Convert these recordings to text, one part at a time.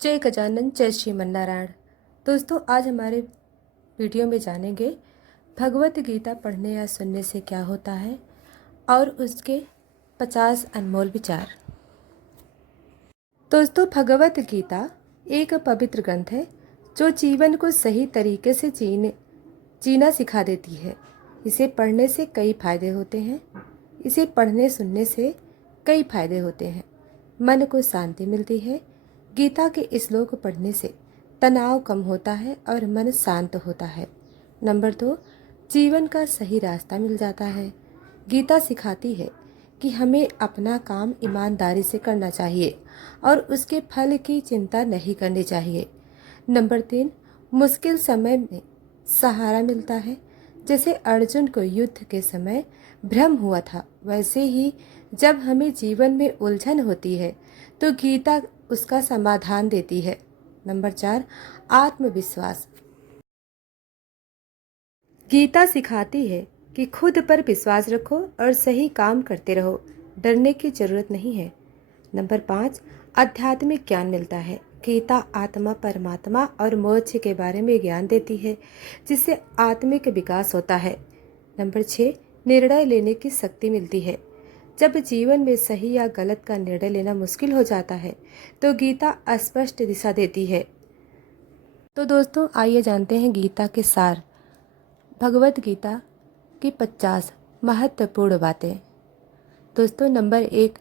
जय गजानन जय श्रीमन्नारायण। दोस्तों, आज हमारे वीडियो में जानेंगे भगवत गीता पढ़ने या सुनने से क्या होता है और उसके 50 अनमोल विचार। दोस्तों, भगवत गीता एक पवित्र ग्रंथ है जो जीवन को सही तरीके से जीना सिखा देती है। इसे पढ़ने से कई फायदे होते हैं। इसे पढ़ने सुनने से कई फायदे होते हैं। मन को शांति मिलती है। गीता के श्लोक पढ़ने से तनाव कम होता है और मन शांत होता है। नंबर 2, जीवन का सही रास्ता मिल जाता है। गीता सिखाती है कि हमें अपना काम ईमानदारी से करना चाहिए और उसके फल की चिंता नहीं करनी चाहिए। नंबर 3, मुश्किल समय में सहारा मिलता है। जैसे अर्जुन को युद्ध के समय भ्रम हुआ था, वैसे ही जब हमें जीवन में उलझन होती है तो गीता उसका समाधान देती है। नंबर 4, आत्मविश्वास। गीता सिखाती है कि खुद पर विश्वास रखो और सही काम करते रहो, डरने की जरूरत नहीं है। नंबर 5, आध्यात्मिक ज्ञान मिलता है। गीता आत्मा, परमात्मा और मोक्ष के बारे में ज्ञान देती है, जिससे आत्मिक विकास होता है। नंबर 6, निर्णय लेने की शक्ति मिलती है। जब जीवन में सही या गलत का निर्णय लेना मुश्किल हो जाता है तो गीता स्पष्ट दिशा देती है। तो दोस्तों, आइए जानते हैं गीता के सार। भगवत गीता की 50 महत्वपूर्ण बातें। दोस्तों, नंबर 1,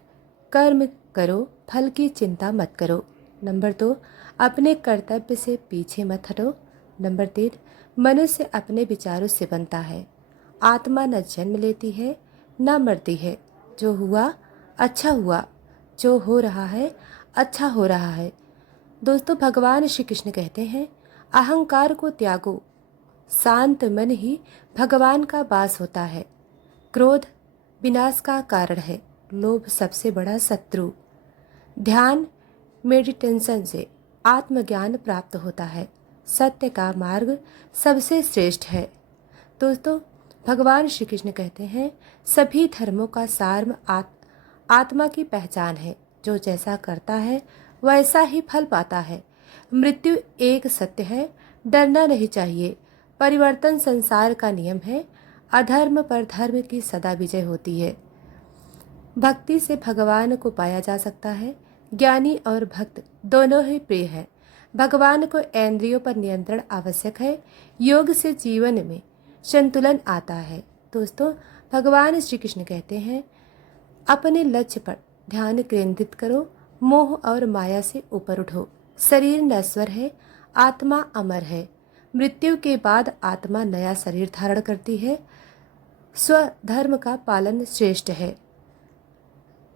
कर्म करो, फल की चिंता मत करो। नंबर 2, अपने कर्तव्य से पीछे मत हटो। नंबर 3, मनुष्य अपने विचारों से बनता है। आत्मा न जन्म लेती है न मरती है। जो हुआ अच्छा हुआ, जो हो रहा है अच्छा हो रहा है। दोस्तों, भगवान श्री कृष्ण कहते हैं, अहंकार को त्यागो, शांत मन ही भगवान का वास होता है। क्रोध विनाश का कारण है, लोभ सबसे बड़ा शत्रु। ध्यान मेडिटेशन से आत्मज्ञान प्राप्त होता है। सत्य का मार्ग सबसे श्रेष्ठ है। दोस्तों, भगवान श्री कृष्ण कहते हैं, सभी धर्मों का सार आत्मा की पहचान है। जो जैसा करता है वैसा ही फल पाता है। मृत्यु एक सत्य है, डरना नहीं चाहिए। परिवर्तन संसार का नियम है। अधर्म पर धर्म की सदा विजय होती है। भक्ति से भगवान को पाया जा सकता है। ज्ञानी और भक्त दोनों ही प्रिय हैं। भगवान को इंद्रियों पर नियंत्रण आवश्यक है। योग से जीवन में संतुलन आता है। दोस्तों, भगवान श्री कृष्ण कहते हैं, अपने लक्ष्य पर ध्यान केंद्रित करो, मोह और माया से ऊपर उठो। शरीर नश्वर है, आत्मा अमर है। मृत्यु के बाद आत्मा नया शरीर धारण करती है। स्वधर्म का पालन श्रेष्ठ है।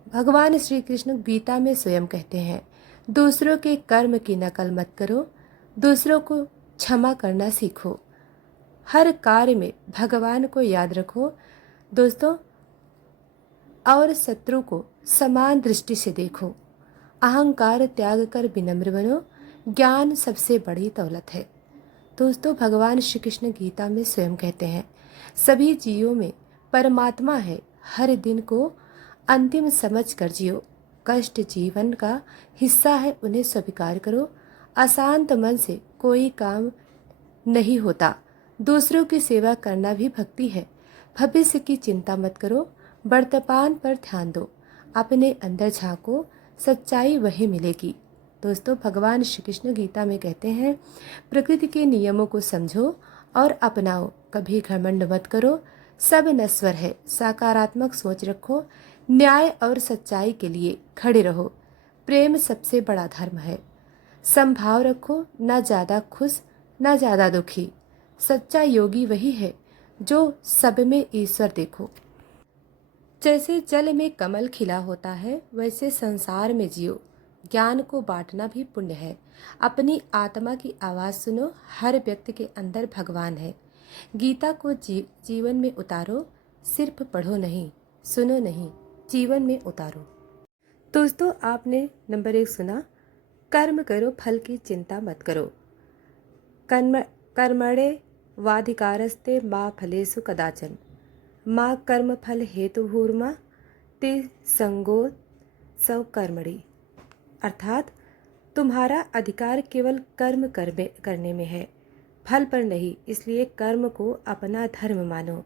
भगवान श्री कृष्ण गीता में स्वयं कहते हैं, दूसरों के कर्म की नकल मत करो, दूसरों को क्षमा करना सीखो। हर कार्य में भगवान को याद रखो। दोस्तों, और शत्रु को समान दृष्टि से देखो। अहंकार त्याग कर विनम्र बनो। ज्ञान सबसे बड़ी दौलत है। दोस्तों, भगवान श्री कृष्ण गीता में स्वयं कहते हैं, सभी जीवों में परमात्मा है। हर दिन को अंतिम समझ कर जियो। कष्ट जीवन का हिस्सा है, उन्हें स्वीकार करो। अशांत मन से कोई काम नहीं होता। दूसरों की सेवा करना भी भक्ति है। भविष्य की चिंता मत करो, वर्तमान पर ध्यान दो। अपने अंदर झांको, सच्चाई वही मिलेगी। दोस्तों, भगवान श्री कृष्ण गीता में कहते हैं, प्रकृति के नियमों को समझो और अपनाओ। कभी घमंड मत करो, सब नश्वर है। सकारात्मक सोच रखो। न्याय और सच्चाई के लिए खड़े रहो। प्रेम सबसे बड़ा धर्म है। समभाव रखो, ना ज़्यादा खुश ना ज़्यादा दुखी। सच्चा योगी वही है जो सब में ईश्वर देखो। जैसे जल में कमल खिला होता है, वैसे संसार में जियो। ज्ञान को बांटना भी पुण्य है। अपनी आत्मा की आवाज़ सुनो। हर व्यक्ति के अंदर भगवान है। गीता को जीवन में उतारो। सिर्फ पढ़ो नहीं, सुनो नहीं, जीवन में उतारो। दोस्तों, आपने नंबर 1 सुना, कर्म करो, फल की चिंता मत करो। कर्मणे वाधिकारस्ते माँ फलेषु कदाचन, माँ कर्म फल हेतुभूर्मा ते संगो स्वकर्मणि। अर्थात तुम्हारा अधिकार केवल कर्म करने में है, फल पर नहीं। इसलिए कर्म को अपना धर्म मानो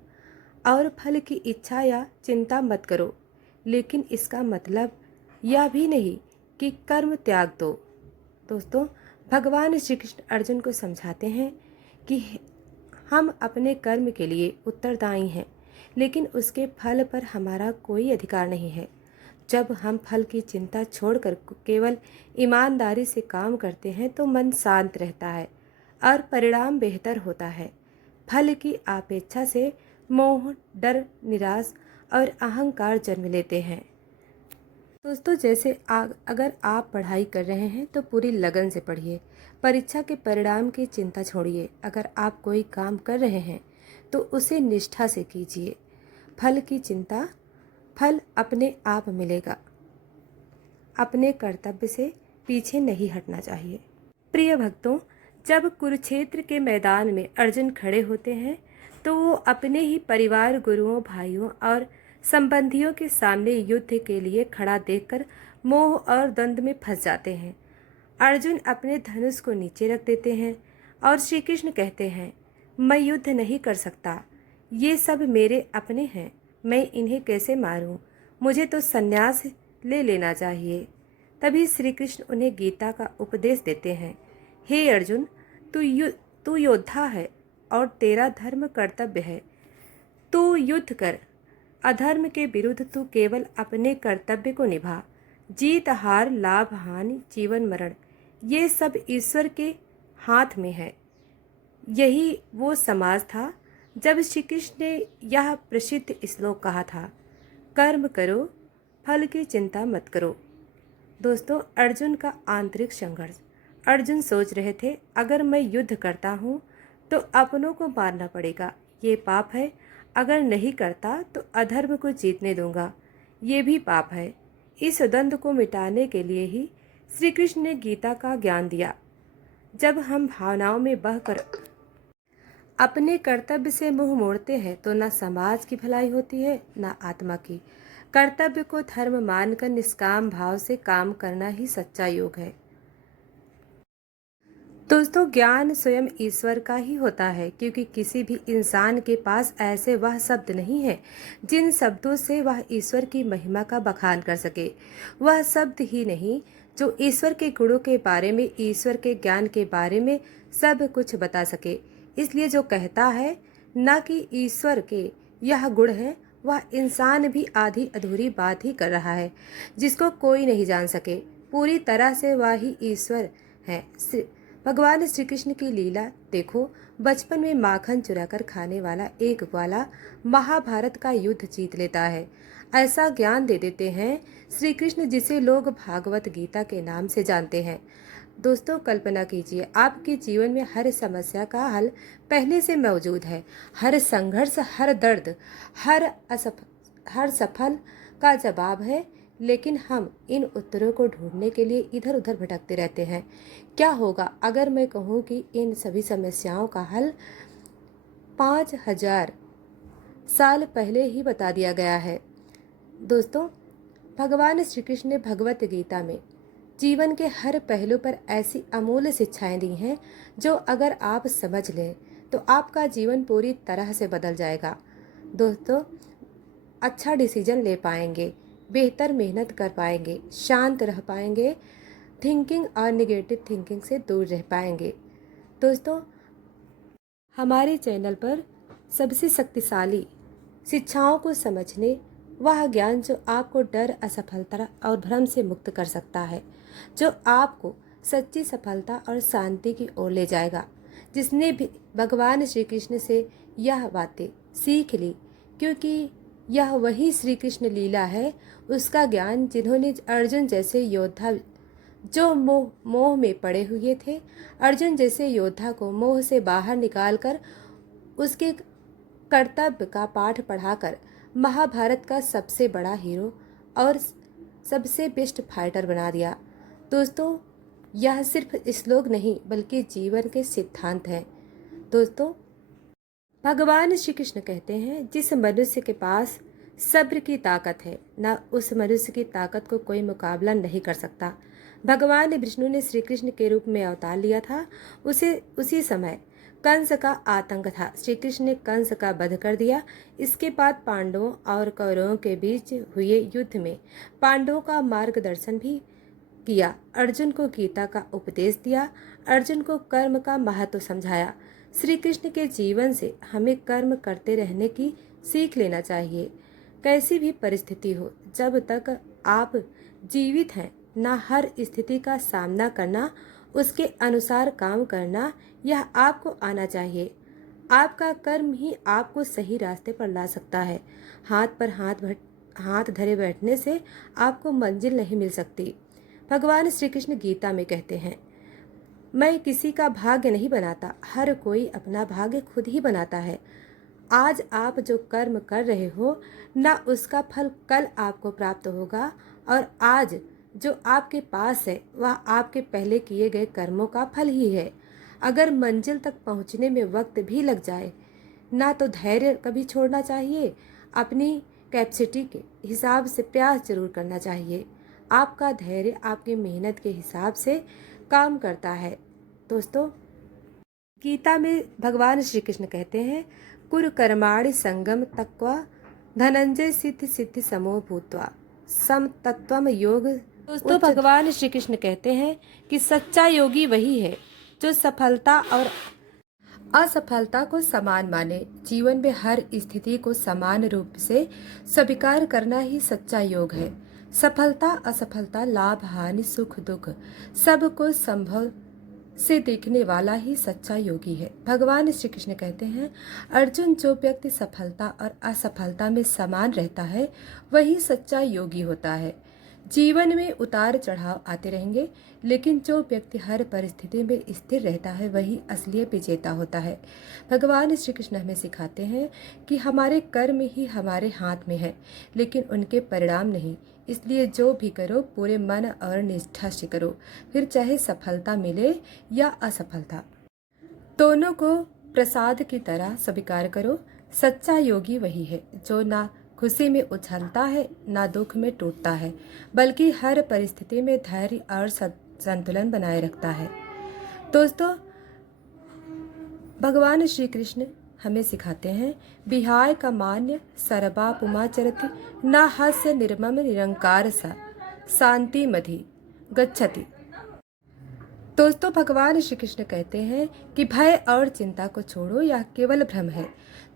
और फल की इच्छा या चिंता मत करो। लेकिन इसका मतलब यह भी नहीं कि कर्म त्याग दो। दोस्तों, भगवान श्री कृष्ण अर्जुन को समझाते हैं कि हम अपने कर्म के लिए उत्तरदायी हैं, लेकिन उसके फल पर हमारा कोई अधिकार नहीं है। जब हम फल की चिंता छोड़कर केवल ईमानदारी से काम करते हैं तो मन शांत रहता है और परिणाम बेहतर होता है। फल की अपेक्षा से मोह, डर, निराश और अहंकार जन्म लेते हैं। दोस्तों, जैसे अगर आप पढ़ाई कर रहे हैं तो पूरी लगन से पढ़िए। परीक्षा के परिणाम की चिंता छोड़िए। अगर आप कोई काम कर रहे हैं तो उसे निष्ठा से कीजिए। फल की चिंता, फल अपने आप मिलेगा। अपने कर्तव्य से पीछे नहीं हटना चाहिए। प्रिय भक्तों, जब कुरुक्षेत्र के मैदान में अर्जुन खड़े होते हैं तो वो अपने ही परिवार, गुरुओं, भाइयों और संबंधियों के सामने युद्ध के लिए खड़ा देखकर मोह और द्वंद्व में फंस जाते हैं। अर्जुन अपने धनुष को नीचे रख देते हैं और श्री कृष्ण कहते हैं, मैं युद्ध नहीं कर सकता, ये सब मेरे अपने हैं, मैं इन्हें कैसे मारूं? मुझे तो संन्यास ले लेना चाहिए। तभी श्री कृष्ण उन्हें गीता का उपदेश देते हैं, हे अर्जुन, तू योद्धा है और तेरा धर्म कर्तव्य है। तू युद्ध कर, अधर्म के विरुद्ध तू केवल अपने कर्तव्य को निभा। जीत हार, लाभ हानि, जीवन मरण, ये सब ईश्वर के हाथ में है। यही वो समाज था जब श्री कृष्ण ने यह प्रसिद्ध श्लोक कहा था, कर्म करो, फल की चिंता मत करो। दोस्तों, अर्जुन का आंतरिक संघर्ष। अर्जुन सोच रहे थे, अगर मैं युद्ध करता हूँ तो अपनों को मारना पड़ेगा, ये पाप है। अगर नहीं करता तो अधर्म को जीतने दूंगा, ये भी पाप है। इस द्वंद्व को मिटाने के लिए ही श्री कृष्ण ने गीता का ज्ञान दिया। जब हम भावनाओं में बहकर अपने कर्तव्य से मुंह मोड़ते हैं तो न समाज की भलाई होती है न आत्मा की। कर्तव्य को धर्म मानकर निष्काम भाव से काम करना ही सच्चा योग है। दोस्तों, ज्ञान स्वयं ईश्वर का ही होता है, क्योंकि किसी भी इंसान के पास ऐसे वह शब्द नहीं है जिन शब्दों से वह ईश्वर की महिमा का बखान कर सके। वह शब्द ही नहीं जो ईश्वर के गुणों के बारे में, ईश्वर के ज्ञान के बारे में सब कुछ बता सके। इसलिए जो कहता है न कि ईश्वर के यह गुण है, वह इंसान भी आधी अधूरी बात ही कर रहा है, जिसको कोई नहीं जान सके। पूरी तरह से वह ही ईश्वर है। भगवान श्री कृष्ण की लीला देखो। बचपन में माखन चुराकर खाने वाला एक ग्वाला महाभारत का युद्ध जीत लेता है। ऐसा ज्ञान दे देते हैं श्री कृष्ण, जिसे लोग भागवत गीता के नाम से जानते हैं। दोस्तों, कल्पना कीजिए, आपके जीवन में हर समस्या का हल पहले से मौजूद है। हर संघर्ष, हर दर्द, हर सफल का जवाब है। लेकिन हम इन उत्तरों को ढूंढने के लिए इधर उधर भटकते रहते हैं। क्या होगा अगर मैं कहूँ कि इन सभी समस्याओं का हल 5000 साल पहले ही बता दिया गया है? दोस्तों, भगवान श्री कृष्ण ने भगवत गीता में जीवन के हर पहलू पर ऐसी अमूल्य शिक्षाएं दी हैं जो अगर आप समझ लें तो आपका जीवन पूरी तरह से बदल जाएगा। दोस्तों, अच्छा डिसीजन ले पाएंगे, बेहतर मेहनत कर पाएंगे, शांत रह पाएंगे, थिंकिंग और निगेटिव थिंकिंग से दूर रह पाएंगे। दोस्तों, हमारे चैनल पर सबसे शक्तिशाली शिक्षाओं को समझने वह ज्ञान जो आपको डर, असफलता और भ्रम से मुक्त कर सकता है, जो आपको सच्ची सफलता और शांति की ओर ले जाएगा। जिसने भी भगवान श्री कृष्ण से यह बातें सीख ली, क्योंकि यह वही श्री कृष्ण लीला है, उसका ज्ञान जिन्होंने अर्जुन जैसे योद्धा जो मोह में पड़े हुए थे, अर्जुन जैसे योद्धा को मोह से बाहर निकालकर उसके कर्तव्य का पाठ पढ़ाकर महाभारत का सबसे बड़ा हीरो और सबसे बेस्ट फाइटर बना दिया। दोस्तों, यह सिर्फ श्लोक नहीं बल्कि जीवन के सिद्धांत हैं। दोस्तों, भगवान श्री कृष्ण कहते हैं, जिस मनुष्य के पास सब्र की ताकत है, ना उस मनुष्य की ताकत को कोई मुकाबला नहीं कर सकता। भगवान विष्णु ने श्री कृष्ण के रूप में अवतार लिया था। उसी समय कंस का आतंक था। श्री कृष्ण ने कंस का वध कर दिया। इसके बाद पांडवों और कौरवों के बीच हुए युद्ध में पांडवों का मार्गदर्शन भी किया। अर्जुन को गीता का उपदेश दिया। अर्जुन को कर्म का महत्व समझाया। श्री कृष्ण के जीवन से हमें कर्म करते रहने की सीख लेना चाहिए। कैसी भी परिस्थिति हो, जब तक आप जीवित हैं, ना हर स्थिति का सामना करना, उसके अनुसार काम करना, यह आपको आना चाहिए। आपका कर्म ही आपको सही रास्ते पर ला सकता है। हाथ पर हाथ धरे बैठने से आपको मंजिल नहीं मिल सकती। भगवान श्री कृष्ण गीता में कहते हैं, मैं किसी का भाग्य नहीं बनाता, हर कोई अपना भाग्य खुद ही बनाता है। आज आप जो कर्म कर रहे हो, ना उसका फल कल आपको प्राप्त होगा, और आज जो आपके पास है वह आपके पहले किए गए कर्मों का फल ही है। अगर मंजिल तक पहुंचने में वक्त भी लग जाए ना, तो धैर्य कभी छोड़ना चाहिए। अपनी कैपेसिटी के हिसाब से प्रयास जरूर करना चाहिए। आपका धैर्य आपकी मेहनत के हिसाब से काम करता है। दोस्तों, गीता में भगवान श्री कृष्ण कहते हैं, कुरु कर्माणि संगम तक्वा धनंजय सिद्धि सिद्धि समो भूत्वा सम तत्वम योग। दोस्तों, भगवान श्री कृष्ण कहते हैं कि सच्चा योगी वही है जो सफलता और असफलता को समान माने। जीवन में हर स्थिति को समान रूप से स्वीकार करना ही सच्चा योग है। सफलता असफलता, लाभ हानि, सुख दुख, सबको संभव से देखने वाला ही सच्चा योगी है। भगवान श्री कृष्ण कहते हैं, अर्जुन, जो व्यक्ति सफलता और असफलता में समान रहता है वही सच्चा योगी होता है। जीवन में उतार चढ़ाव आते रहेंगे, लेकिन जो व्यक्ति हर परिस्थिति में स्थिर रहता है वही असली विजेता होता है। भगवान श्री कृष्ण हमें सिखाते हैं कि हमारे कर्म ही हमारे हाथ में है, लेकिन उनके परिणाम नहीं। इसलिए जो भी करो पूरे मन और निष्ठा से करो, फिर चाहे सफलता मिले या असफलता, दोनों को प्रसाद की तरह स्वीकार करो। सच्चा योगी वही है जो ना खुशी में उछलता है ना दुख में टूटता है, बल्कि हर परिस्थिति में धैर्य और संतुलन बनाए रखता है। दोस्तों, भगवान श्री कृष्ण हमें सिखाते हैं, विहाय का मान्य सर्वापुमा चरति न हास्य निर्मम निरंकार सा शांति मधि गच्छति। दोस्तों, भगवान श्री कृष्ण कहते हैं कि भय और चिंता को छोड़ो, यह केवल भ्रम है।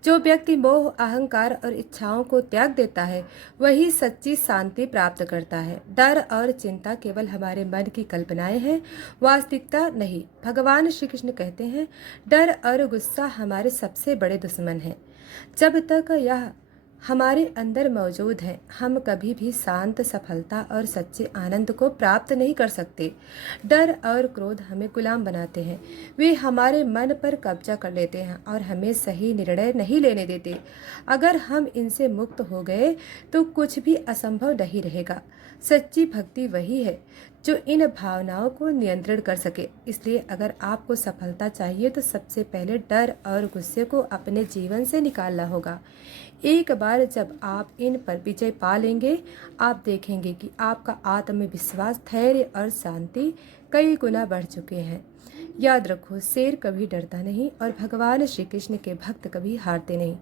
जो व्यक्ति मोह, अहंकार और इच्छाओं को त्याग देता है वही सच्ची शांति प्राप्त करता है। डर और चिंता केवल हमारे मन की कल्पनाएं हैं, वास्तविकता नहीं। भगवान श्री कृष्ण कहते हैं, डर और गुस्सा हमारे सबसे बड़े दुश्मन हैं। जब तक यह हमारे अंदर मौजूद है, हम कभी भी शांत सफलता और सच्चे आनंद को प्राप्त नहीं कर सकते। डर और क्रोध हमें गुलाम बनाते हैं। वे हमारे मन पर कब्जा कर लेते हैं और हमें सही निर्णय नहीं लेने देते। अगर हम इनसे मुक्त हो गए तो कुछ भी असंभव नहीं रहेगा। सच्ची भक्ति वही है जो इन भावनाओं को नियंत्रण कर सके। इसलिए अगर आपको सफलता चाहिए तो सबसे पहले डर और गुस्से को अपने जीवन से निकालना होगा। एक बार जब आप इन पर विजय पा लेंगे, आप देखेंगे कि आपका आत्मविश्वास, धैर्य और शांति कई गुना बढ़ चुके हैं। याद रखो, शेर कभी डरता नहीं और भगवान श्री कृष्ण के भक्त कभी हारते नहीं।